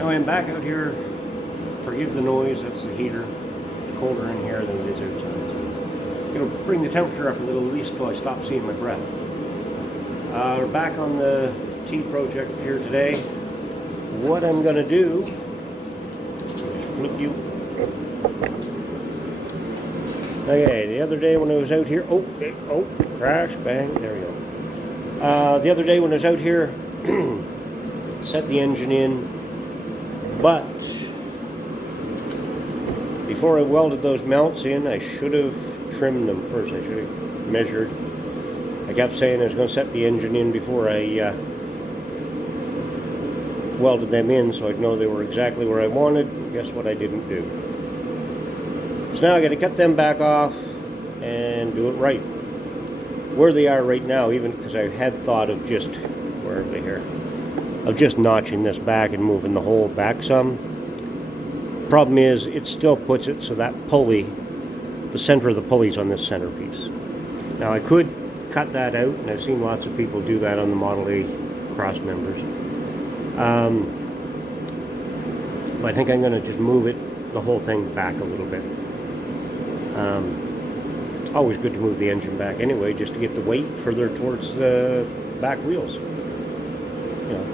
Now I'm back out here. Forgive the noise, that's the heater. It's colder in here than it is outside. It'll bring the temperature up a little, at least till I stop seeing my breath. We're back on the tea project here today. What I'm going to do is flip you. Okay, the other day when I was out here, oh, crash, bang, there we go. The other day when I was out here, set the engine in, but before I welded those mounts in, I should have trimmed them first. I should have measured. I kept saying I was going to set the engine in before I welded them in so I'd know they were exactly where I wanted. And guess what I didn't do? So now I got to cut them back off and do it right. Where they are right now, even because I had thought of just, where are they here? Of just notching this back and moving the hole back some. Problem is, it still puts it so that pulley, the center of the pulley's on this centerpiece. Now I could cut that out, and I've seen lots of people do that on the Model A cross members. But I think I'm going to just move it, the whole thing back a little bit. Always good to move the engine back anyway, just to get the weight further towards the back wheels. You know,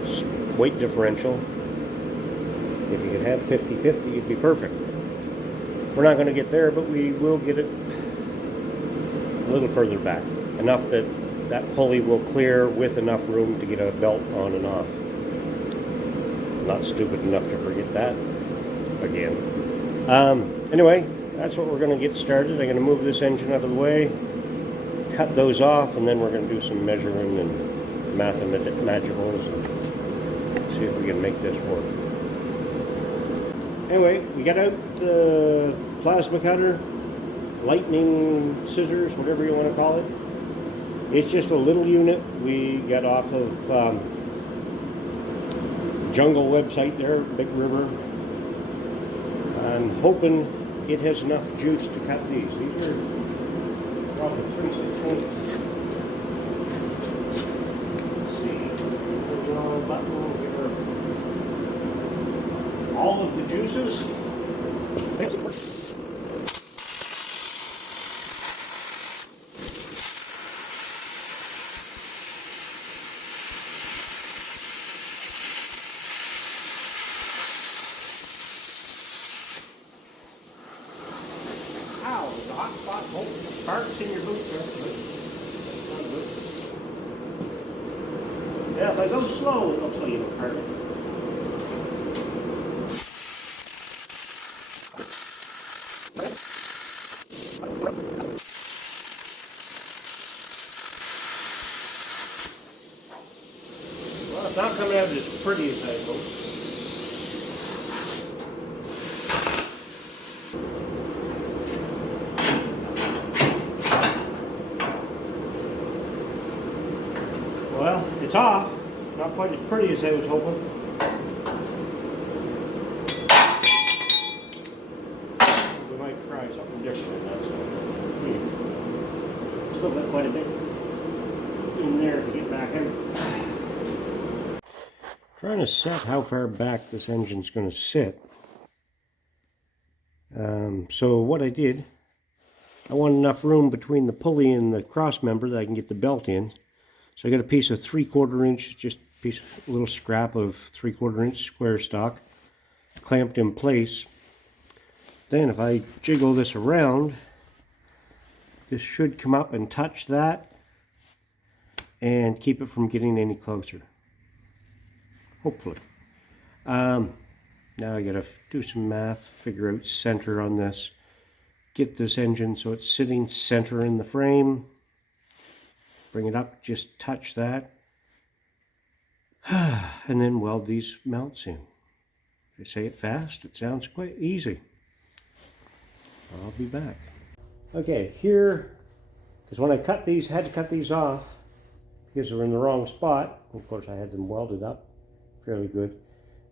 weight differential. If you could have 50-50, you'd be perfect. We're not going to get there, but we will get it a little further back. Enough that that pulley will clear with enough room to get a belt on and off. Not stupid enough to forget that again. Anyway, that's what we're going to get started. I'm going to move this engine out of the way, cut those off, and then we're going to do some measuring and mathematics and see if we can make this work. Anyway, we got out the plasma cutter, lightning scissors, whatever you want to call it. It's just a little unit we got off of Jungle website there, Big River. I'm hoping it has enough juice to cut these. These are probably 3/16. Let's see. Put the on button, give her all of the juices. There's a hot spot. Oh, sparks in your boot there. Yeah, if I go slow, it looks like it'll hurt it. Well, it's not coming out as pretty as I hoped. Well, it's off. Not quite as pretty as I was hoping. We might try something different. That's still got quite a bit in there to get back out. Trying to set how far back this engine's going to sit. So what I did, I want enough room between the pulley and the cross member that I can get the belt in. So I got a piece of 3/4 inch, just a little scrap of 3/4 inch square stock clamped in place. Then if I jiggle this around, this should come up and touch that and keep it from getting any closer. Hopefully. Now I gotta do some math, figure out center on this, get this engine so it's sitting center in the frame. Bring it up, just touch that, and then weld these mounts in. If I say it fast, it sounds quite easy. I'll be back. Okay, here, because when I cut these, had to cut these off because they were in the wrong spot. Of course, I had them welded up fairly good.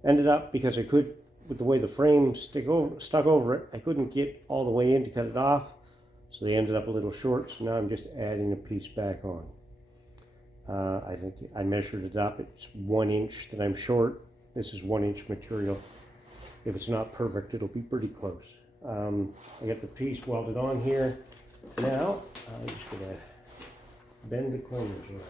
Ended up, because I could, with the way the frame stuck over it, I couldn't get all the way in to cut it off. So they ended up a little short, so now I'm just adding a piece back on. I think I measured it up, it's 1 inch that I'm short. This is 1-inch material. If it's not perfect, it'll be pretty close. I got the piece welded on here. Now, I'm just gonna bend the corners around.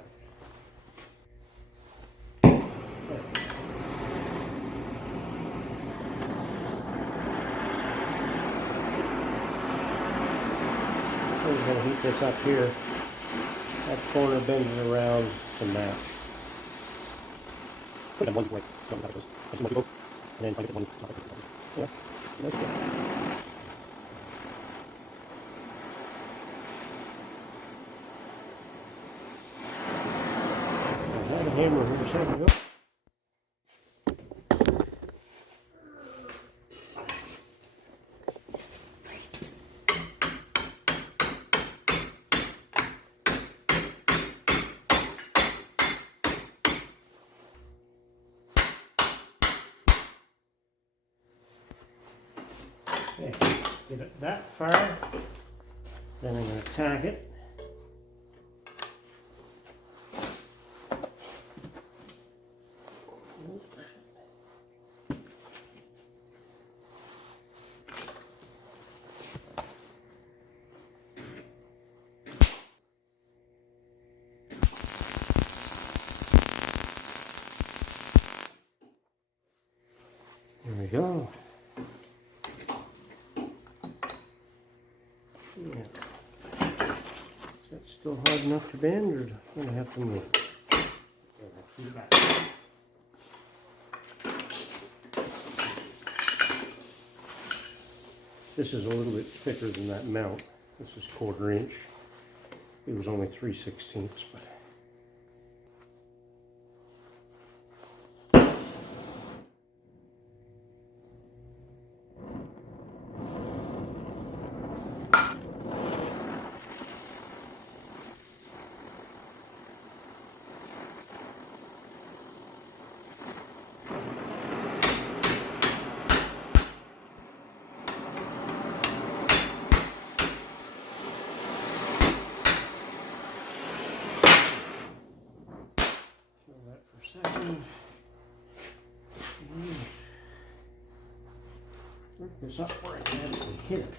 I'm going to heat this up here. That corner bends it around to match. Put it on one way. And then if I get one. Yeah. Okay. I had a hammer here a second ago. Okay, get it that far, then I'm going to tack it. There we go. Yeah. Is that still hard enough to bend, or am I going to have to move? This is a little bit thicker than that mount. This is 1/4 inch. It was only 3/16, but second. Work this up where I can actually hit it.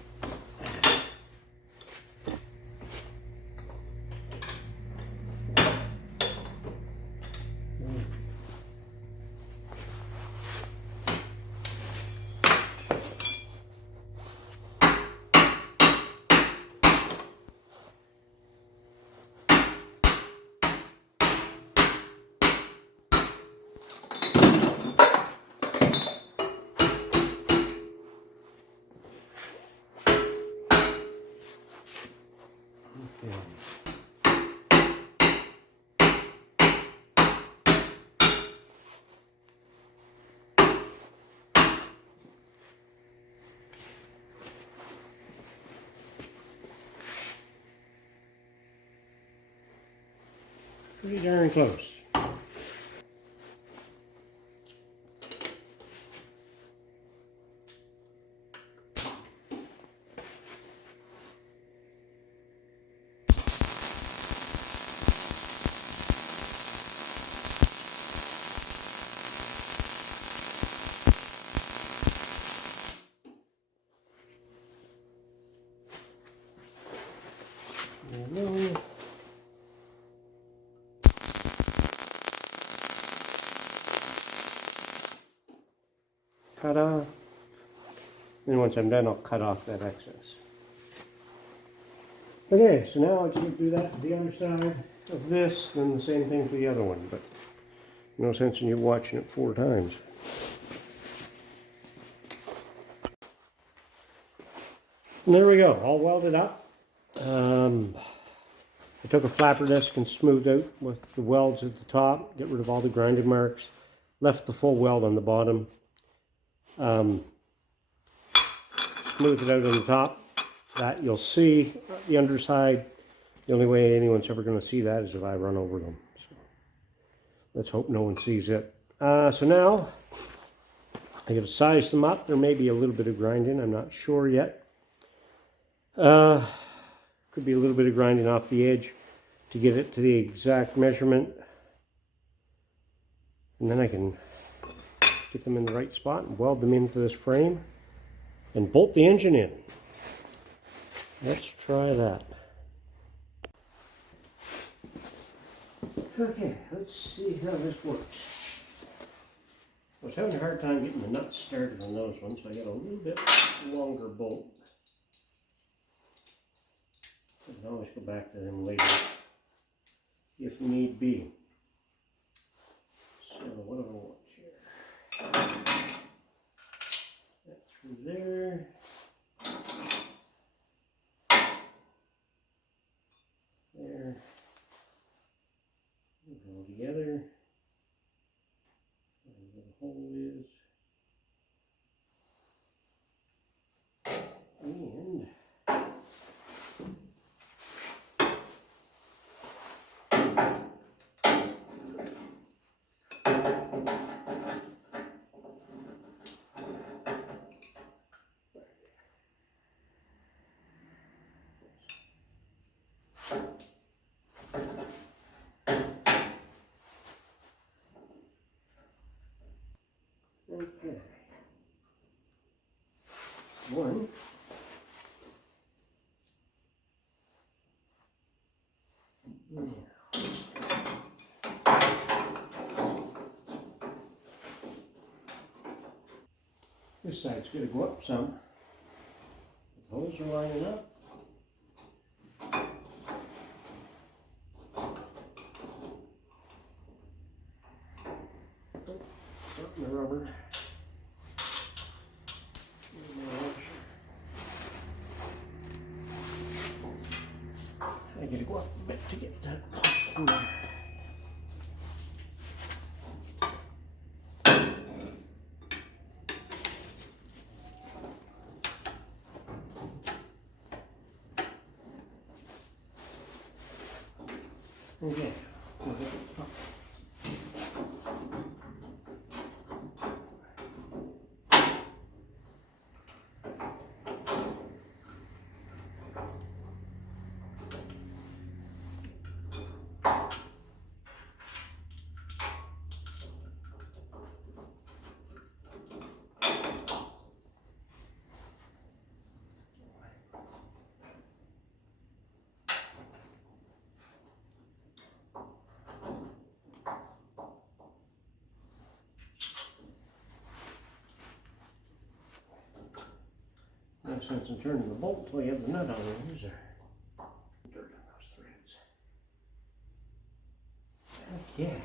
Pretty darn close. Cut off. And once I'm done, I'll cut off that excess. Okay, so now I just do that to the other side of this, then the same thing for the other one, but no sense in you watching it 4 times. And there we go, all welded up. I took a flapper disc and smoothed out with the welds at the top, get rid of all the grinding marks, left the full weld on the bottom. Smooth it out on the top. That you'll see the underside. The only way anyone's ever going to see that is if I run over them. So let's hope no one sees it. So now I got to size them up. There may be a little bit of grinding. I'm not sure yet. Could be a little bit of grinding off the edge to get it to the exact measurement. And then I can get them in the right spot and weld them into this frame and bolt the engine in. Let's try that. Okay, let's see how this works. I was having a hard time getting the nuts started on those ones, so I got a little bit longer bolt. I can always go back to them later if need be. So what do I want here? That through there. There. All together. Where the hole is. And okay. One. Yeah. This side's going to go up some. The holes are lining up. Dropping the rubber. I gotta go up a bit to get that. Okay. No sense in turning the bolt until you have the nut on there, is there? Dirt on those threads. Okay.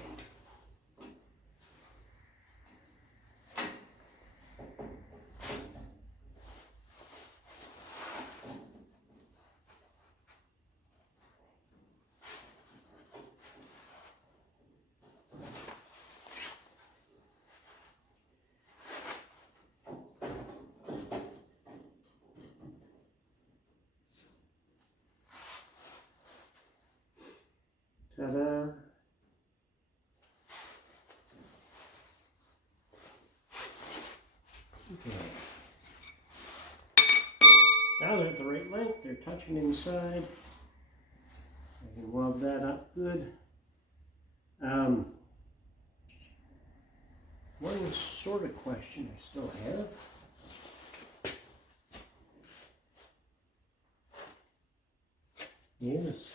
Ta-da! Okay. Now they're at the right length, they're touching inside. I can weld that up good. One sort of question I still have. Is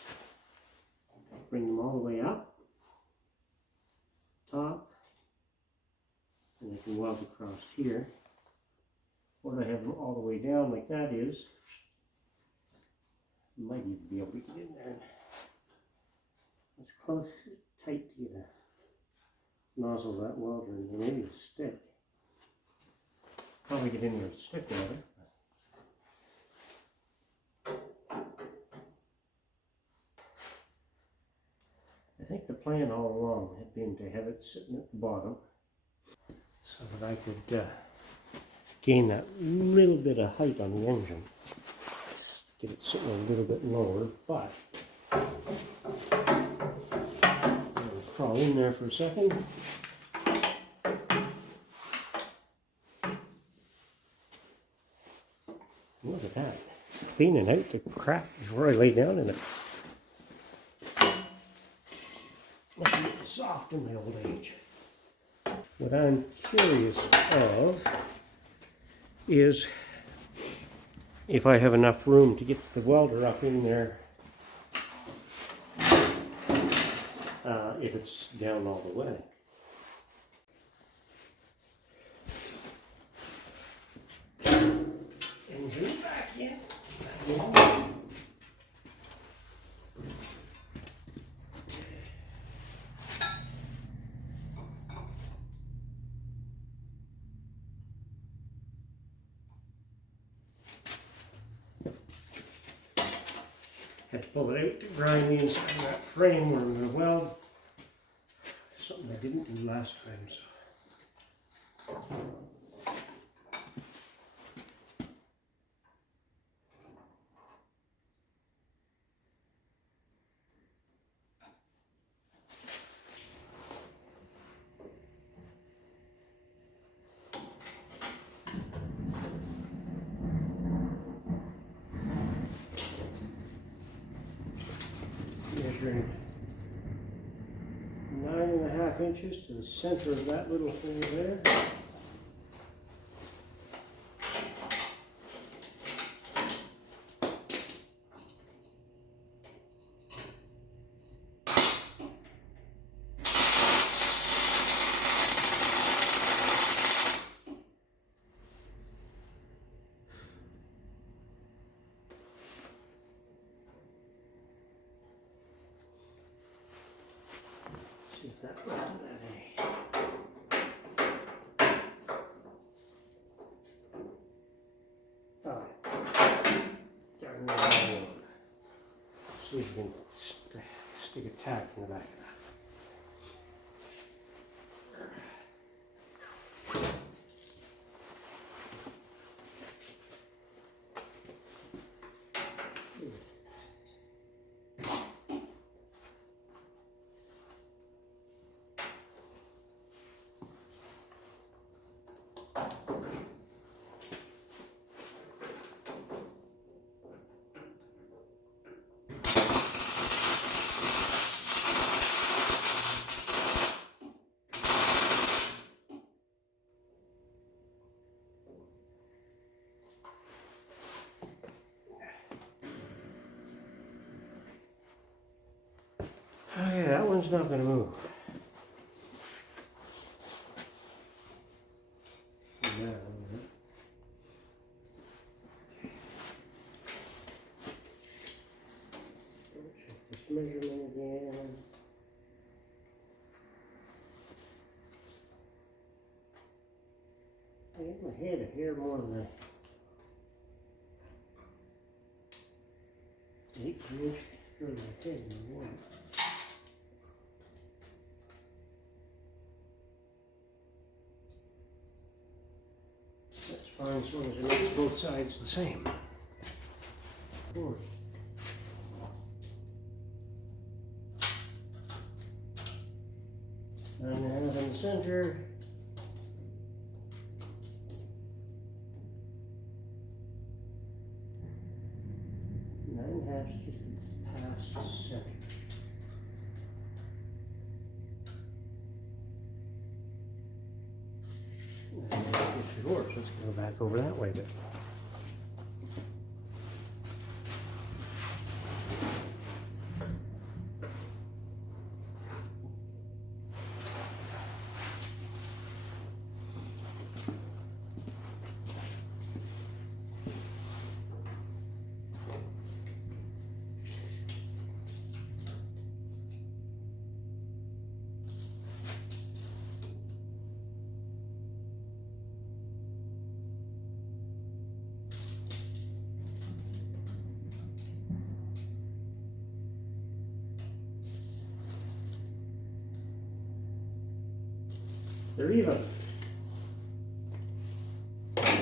bring them all the way up, top, and I can weld across here. Or do I have them all the way down like that is? Might even be able to get in there. It's close, tight to the nozzle of that welder, and maybe a stick. Probably get in there with a stick welder. I think the plan all along had been to have it sitting at the bottom so that I could gain that little bit of height on the engine. Get it sitting a little bit lower, but I'll crawl in there for a second. Look at that. Cleaning out the crap before I lay down in it. Must be soft in my old age. What I'm curious of is if I have enough room to get the welder up in there, if it's down all the way. Engine back in. Had to pull it out to grind the inside of that frame where I'm going to weld. Something I didn't do last time, so. Measuring 9.5 inches to the center of that little thing there. See if that will do that any. Oh, darn the wrong one. See if you can stick a tack in the back of that. Okay, that one's not going to move. Yeah, check this measurement again. I hit my head a hair more than 18 inches further ahead than I want. That's fine as long as it makes both sides the same. Forward. 9.5 in the center. 9.5 is just past the center. Sure, so let's go back over that way then. They're even. Okay.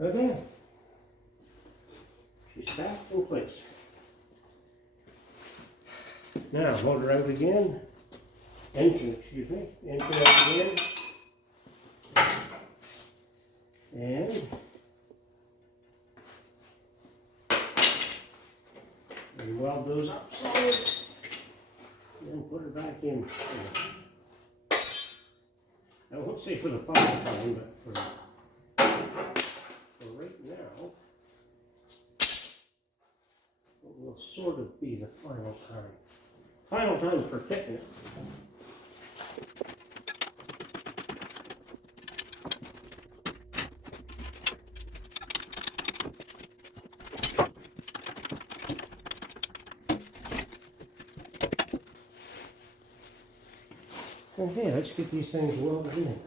Okay. She's back in place. Now, motor out again. Engine, excuse me. Engine out again. And weld those up solid. And then put her back in. I won't say for the final time, but for right now, it will sort of be the final time. Final time for fitting it. Okay, let's get these things welded in.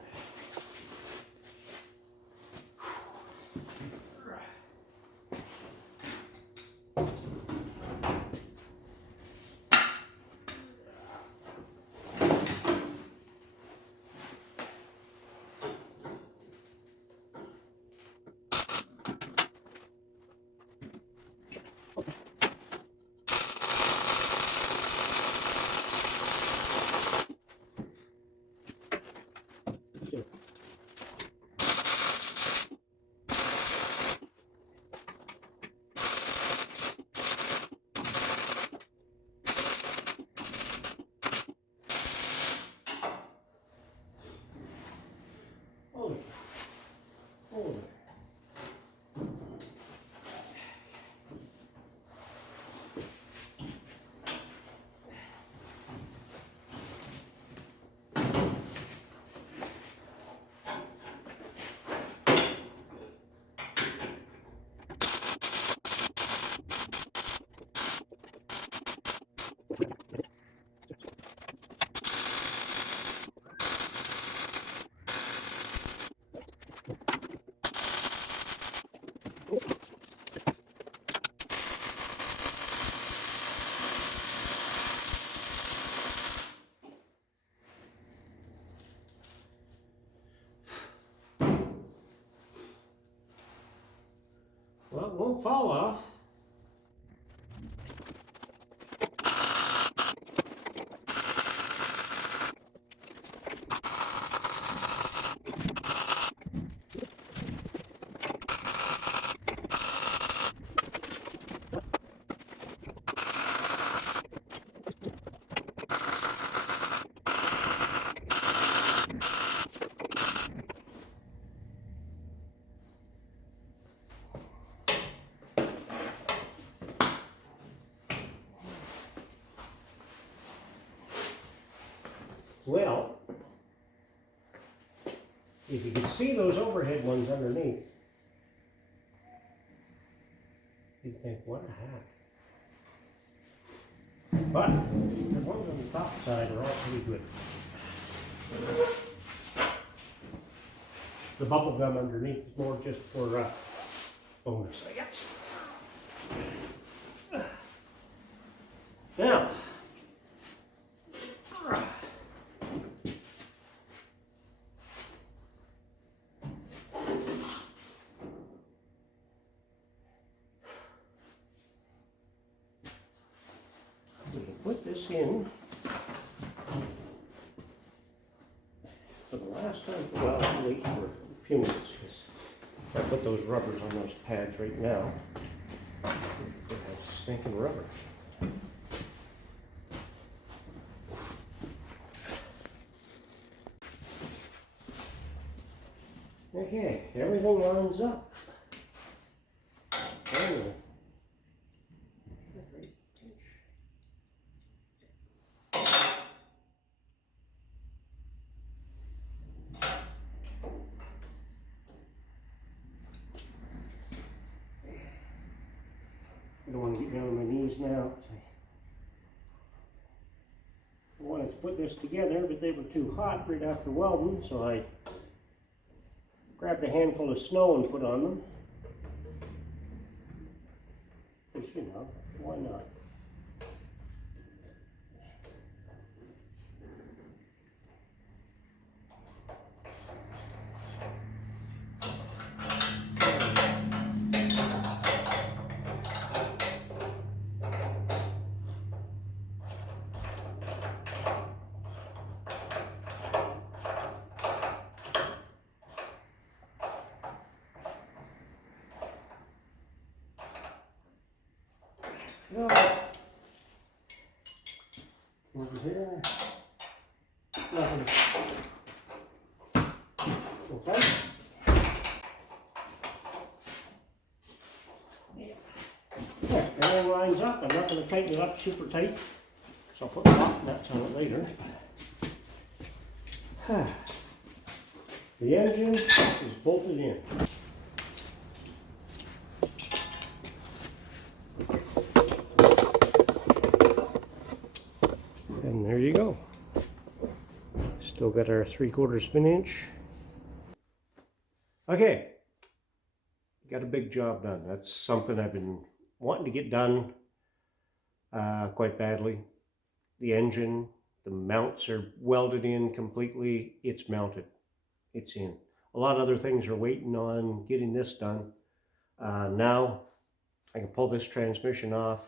Well, it won't fall off. Well, if you could see those overhead ones underneath, you'd think, what a hack. But the ones on the top side are all pretty good. The bubble gum underneath is more just for bonus, I guess. Now, we can put this in for the last time. Well, I'll wait for a few minutes because I put those rubbers on those pads right now. They have stinking rubber. Okay, everything lines up. Finally. I don't want to get down on my knees now. I wanted to put this together, but they were too hot right after welding, so I grabbed a handful of snow and put on them. Because, you know, why not? go. Over here. Nothing. Okay. Yeah, everything lines up. I'm not going to tighten it up super tight, so I'll put lock nuts on it later. The engine is bolted in. And there you go. Still got our 3/4 spin inch. Okay, got a big job done. That's something I've been wanting to get done quite badly. The engine, the mounts are welded in completely. It's mounted. It's in. A lot of other things are waiting on getting this done. Now I can pull this transmission off,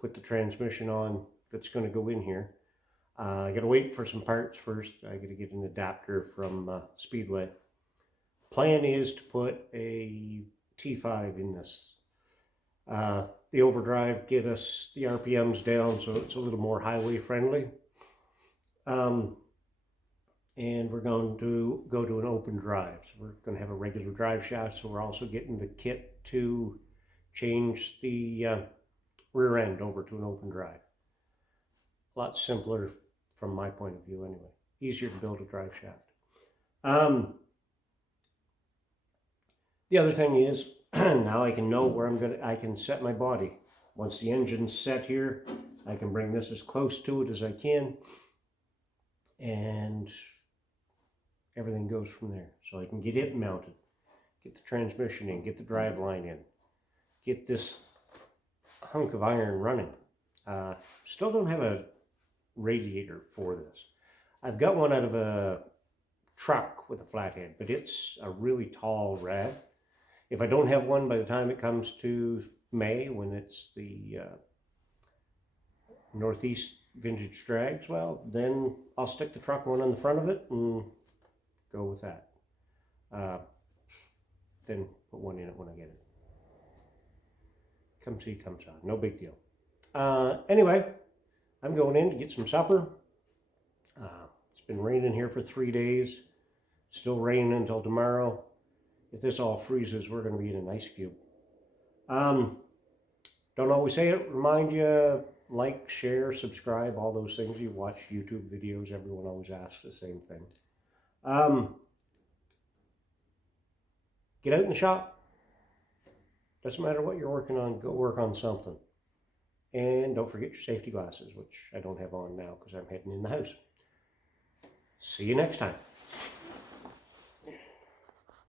put the transmission on that's going to go in here. I got to wait for some parts first. I got to get an adapter from Speedway. Plan is to put a T5 in this. The overdrive, get us the RPMs down so it's a little more highway friendly. And we're going to go to an open drive. So we're going to have a regular drive shaft, so we're also getting the kit to change the rear end over to an open drive. A lot simpler from my point of view anyway. Easier to build a drive shaft. The other thing is, now I can know where I can set my body. Once the engine's set here, I can bring this as close to it as I can, and everything goes from there. So I can get it mounted, get the transmission in, get the drive line in, get this hunk of iron running. Still don't have a radiator for this. I've got one out of a truck with a flathead, but it's a really tall rad. If I don't have one by the time it comes to May, when it's the Northeast Vintage Drags, well, then I'll stick the truck one on the front of it and go with that. Then put one in it when I get it. Come see, come saw. No big deal. Anyway, I'm going in to get some supper. It's been raining here for 3 days. Still raining until tomorrow. If this all freezes, we're going to be in an ice cube. Don't always say it. Remind you, like, share, subscribe, all those things. You watch YouTube videos, everyone always asks the same thing. Get out in the shop. Doesn't matter what you're working on, go work on something. And don't forget your safety glasses, which I don't have on now because I'm heading in the house. See you next time.